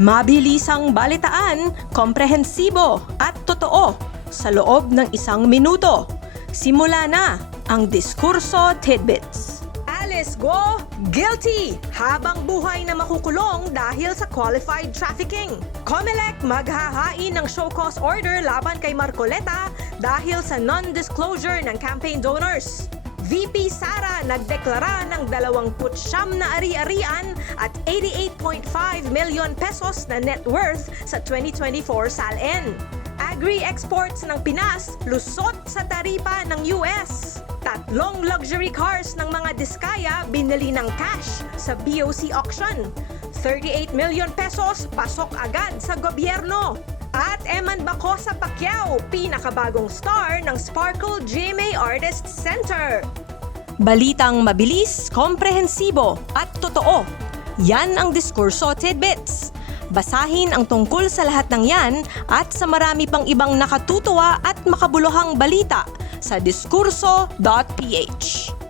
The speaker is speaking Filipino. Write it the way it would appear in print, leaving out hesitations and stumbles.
Mabilisang balitaan, komprehensibo at totoo sa loob ng 1 minuto. Simula na ang Diskurso Tidbits. Alice Guo, guilty! Habang buhay na makukulong dahil sa qualified trafficking. COMELEC maghahain ng show cause order laban kay Marcoleta dahil sa non-disclosure ng campaign donors. VP Sara nagdeklara ng 29 na ari-arian at 88.5 million pesos na net worth sa 2024 SALN. Agri-exports ng Pinas lusot sa taripa ng US. 3 luxury cars ng mga Diskaya binili ng cash sa BOC auction. 38 million pesos pasok agad sa gobyerno. At Eman Bacosa Pacquiao, pinakabagong star ng Sparkle GMA Artists Center. Balitang mabilis, komprehensibo at totoo. Yan ang Diskurso Tidbits. Basahin ang tungkol sa lahat ng yan at sa marami pang ibang nakatutuwa at makabuluhang balita sa diskurso.ph.